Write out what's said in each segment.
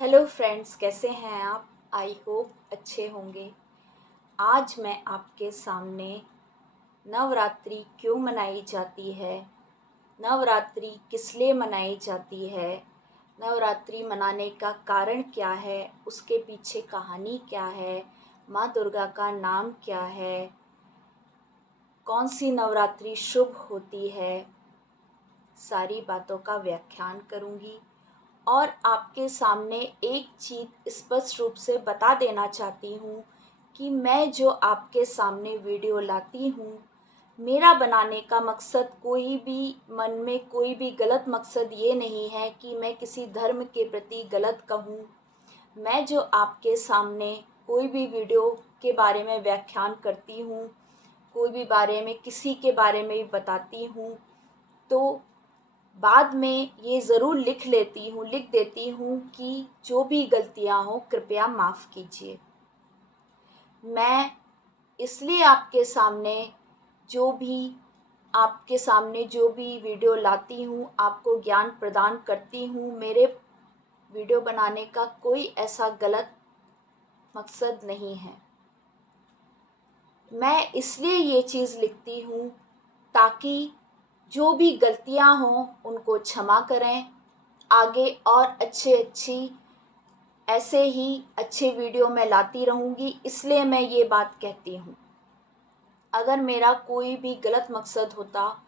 Hello friends, कैसे हैं आप? आई होप अच्छे होंगे। आज मैं आपके सामने नवरात्रि क्यों मनाई जाती है, नवरात्रि किस लिए मनाई जाती है, नवरात्रि मनाने का कारण क्या है, उसके पीछे कहानी क्या है, माँ दुर्गा का नाम क्या है, कौन सी नवरात्रि शुभ होती है, सारी बातों का व्याख्यान करूँगी। और आपके सामने एक चीज़ स्पष्ट रूप से बता देना चाहती हूँ कि मैं जो आपके सामने वीडियो लाती हूँ, मेरा बनाने का मकसद कोई भी मन में कोई भी गलत मकसद ये नहीं है कि मैं किसी धर्म के प्रति गलत कहूँ। मैं जो आपके सामने कोई भी वीडियो के बारे में व्याख्यान करती हूँ, कोई भी बारे में किसी के बारे में भी बताती हूँ, तो बाद में ये ज़रूर लिख देती हूँ कि जो भी गलतियाँ हों कृपया माफ़ कीजिए। मैं इसलिए आपके सामने जो भी वीडियो लाती हूँ, आपको ज्ञान प्रदान करती हूँ। मेरे वीडियो बनाने का कोई ऐसा गलत मकसद नहीं है। मैं इसलिए ये चीज़ लिखती हूँ ताकि जो भी गलतियाँ हों उनको क्षमा करें। आगे और ऐसे ही अच्छे वीडियो मैं लाती रहूँगी, इसलिए मैं ये बात कहती हूँ। अगर मेरा कोई भी गलत मकसद होता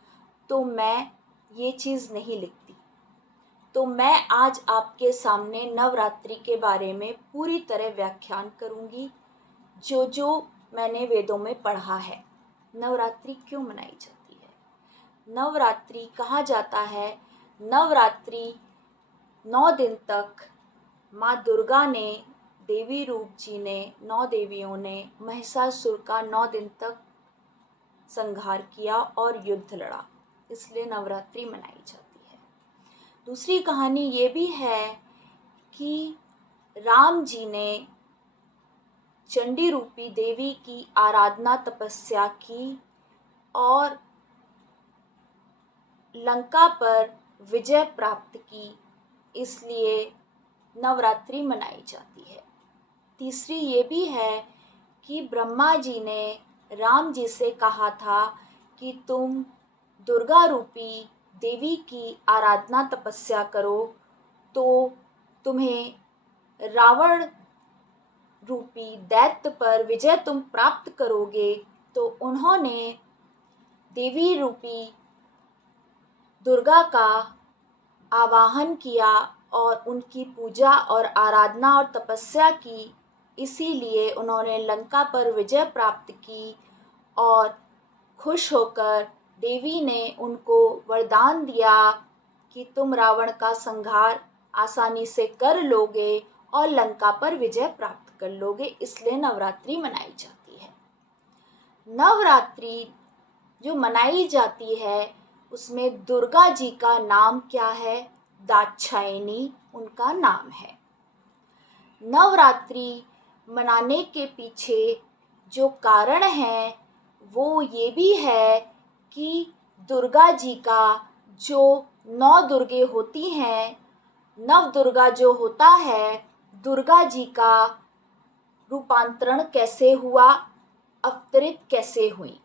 तो मैं ये चीज़ नहीं लिखती। तो मैं आज आपके सामने नवरात्रि के बारे में पूरी तरह व्याख्यान करूँगी, जो मैंने वेदों में पढ़ा है। नवरात्रि क्यों मनाई जाती है? नवरात्रि कहा जाता है, नवरात्रि 9 दिन तक माँ दुर्गा ने, देवी रूप जी ने, 9 देवियों ने महिषासुर का 9 दिन तक संहार किया और युद्ध लड़ा, इसलिए नवरात्रि मनाई जाती है। दूसरी कहानी ये भी है कि राम जी ने चंडी रूपी देवी की आराधना तपस्या की और लंका पर विजय प्राप्त की, इसलिए नवरात्रि मनाई जाती है। तीसरी ये भी है कि ब्रह्मा जी ने राम जी से कहा था कि तुम दुर्गा रूपी देवी की आराधना तपस्या करो तो तुम्हें रावण रूपी दैत्य पर विजय तुम प्राप्त करोगे। तो उन्होंने देवी रूपी दुर्गा का आवाहन किया और उनकी पूजा और आराधना और तपस्या की, इसीलिए उन्होंने लंका पर विजय प्राप्त की और खुश होकर देवी ने उनको वरदान दिया कि तुम रावण का संहार आसानी से कर लोगे और लंका पर विजय प्राप्त कर लोगे, इसलिए नवरात्रि मनाई जाती है। नवरात्रि जो मनाई जाती है उसमें दुर्गा जी का नाम क्या है? दाक्षायणी उनका नाम है। नवरात्रि मनाने के पीछे जो कारण है वो ये भी है कि दुर्गा जी का जो 9 दुर्गे होती हैं, नव दुर्गा जो होता है, दुर्गा जी का रूपांतरण कैसे हुआ, अवतरित कैसे हुई।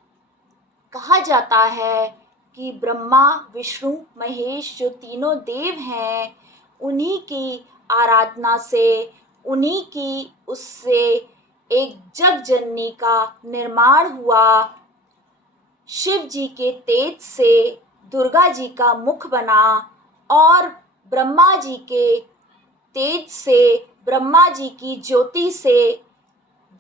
कहा जाता है कि ब्रह्मा, विष्णु, महेश जो तीनों देव हैं, उन्हीं की आराधना से, उन्हीं की उससे एक जग जननी का निर्माण हुआ। शिव जी के तेज से दुर्गा जी का मुख बना और ब्रह्मा जी के तेज से, ब्रह्मा जी की ज्योति से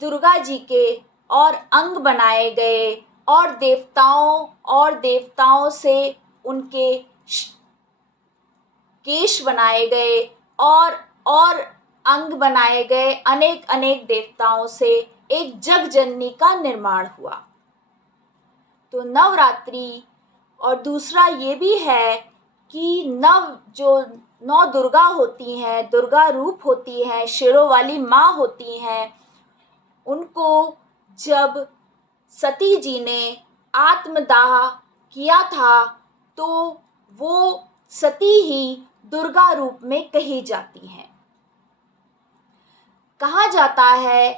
दुर्गा जी के और अंग बनाए गए और देवताओं से उनके केश बनाए गए और अंग बनाए गए। अनेक अनेक देवताओं से एक जग जननी का निर्माण हुआ। तो नवरात्रि, और दूसरा ये भी है कि 9 दुर्गा होती हैं, दुर्गा रूप होती हैं, शेरों वाली माँ होती हैं, उनको जब सती जी ने आत्मदाह किया था तो वो सती ही दुर्गा रूप में कही जाती हैं। कहा जाता है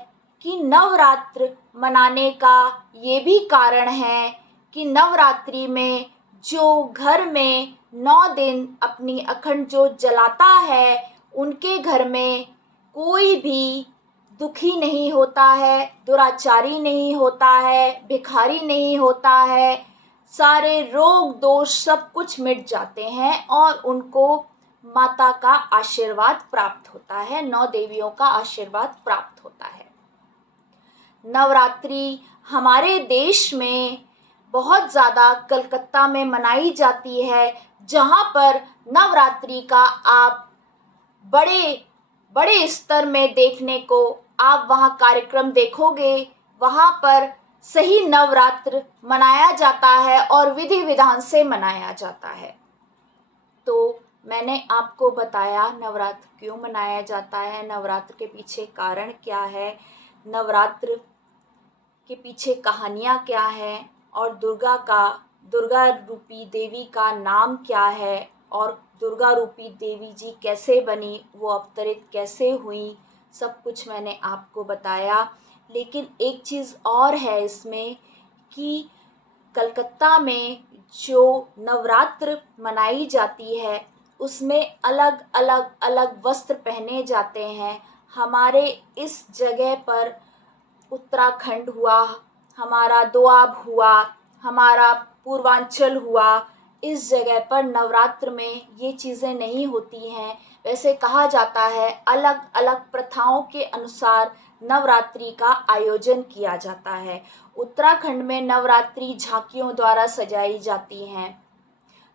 कि नवरात्र मनाने का ये भी कारण है कि नवरात्रि में जो घर में 9 दिन अपनी अखंड ज्योत जलाता है, उनके घर में कोई भी दुखी नहीं होता है, दुराचारी नहीं होता है, भिखारी नहीं होता है। सारे रोग दोष सब कुछ मिट जाते हैं और उनको माता का आशीर्वाद प्राप्त होता है, 9 देवियों का आशीर्वाद प्राप्त होता है। नवरात्रि हमारे देश में बहुत ज़्यादा कलकत्ता में मनाई जाती है, जहाँ पर नवरात्रि का आप बड़े बड़े स्तर में देखने को आप वहाँ कार्यक्रम देखोगे। वहाँ पर सही नवरात्र मनाया जाता है और विधि विधान से मनाया जाता है। तो मैंने आपको बताया नवरात्र क्यों मनाया जाता है, नवरात्र के पीछे कारण क्या है, नवरात्र के पीछे कहानियाँ क्या हैं, और दुर्गा रूपी देवी का नाम क्या है, और दुर्गा रूपी देवी जी कैसे बनी, वो अवतरित कैसे हुई, सब कुछ मैंने आपको बताया। लेकिन एक चीज़ और है इसमें कि कलकत्ता में जो नवरात्र मनाई जाती है उसमें अलग अलग अलग वस्त्र पहने जाते हैं। हमारे इस जगह पर उत्तराखंड हुआ, हमारा दोआब हुआ, हमारा पूर्वांचल हुआ, इस जगह पर नवरात्र में ये चीज़ें नहीं होती हैं। वैसे कहा जाता है अलग अलग प्रथाओं के अनुसार नवरात्रि का आयोजन किया जाता है। उत्तराखंड में नवरात्रि झांकियों द्वारा सजाई जाती हैं।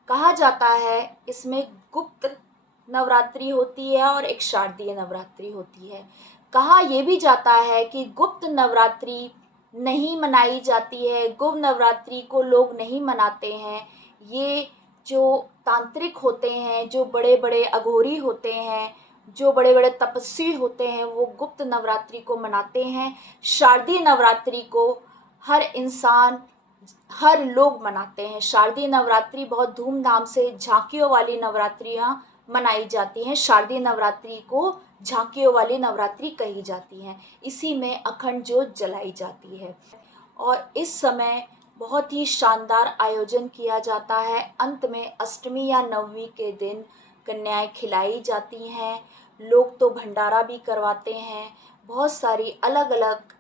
कहा जाता है इसमें गुप्त नवरात्रि होती है और एक शारदीय नवरात्रि होती है। कहा यह भी जाता है कि गुप्त नवरात्रि नहीं मनाई जाती है, गुप्त नवरात्रि को लोग नहीं मनाते हैं। ये जो तांत्रिक होते हैं, जो बड़े बड़े अघोरी होते हैं, जो बड़े बड़े तपस्वी होते हैं, वो गुप्त नवरात्रि को मनाते हैं। शारदीय नवरात्रि को हर इंसान, हर लोग मनाते हैं। शारदीय नवरात्रि बहुत धूमधाम से झांकियों वाली नवरात्रियाँ मनाई जाती हैं। शारदीय नवरात्रि को झांकियों वाली नवरात्रि कही जाती हैं। इसी में अखंड ज्योत जलाई जाती है और इस समय बहुत ही शानदार आयोजन किया जाता है। अंत में अष्टमी या नवमी के दिन कन्याएं खिलाई जाती हैं। लोग तो भंडारा भी करवाते हैं। बहुत सारी अलग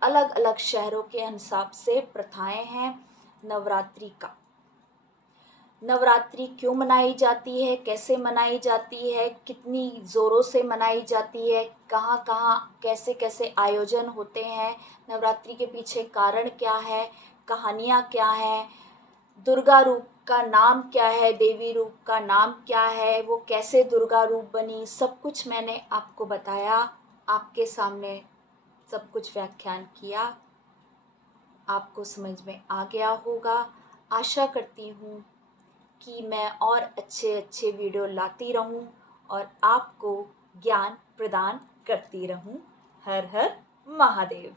अलग शहरों के हिसाब से प्रथाएं हैं नवरात्रि का। नवरात्रि क्यों मनाई जाती है, कैसे मनाई जाती है, कितनी ज़ोरों से मनाई जाती है, कहाँ कहाँ कैसे कैसे आयोजन होते हैं, नवरात्रि के पीछे कारण क्या है, कहानियाँ क्या हैं, दुर्गा रूप का नाम क्या है, देवी रूप का नाम क्या है, वो कैसे दुर्गा रूप बनी, सब कुछ मैंने आपको बताया। आपके सामने सब कुछ व्याख्यान किया। आपको समझ में आ गया होगा। आशा करती हूँ कि मैं और अच्छे अच्छे वीडियो लाती रहूं और आपको ज्ञान प्रदान करती रहूं। हर हर महादेव।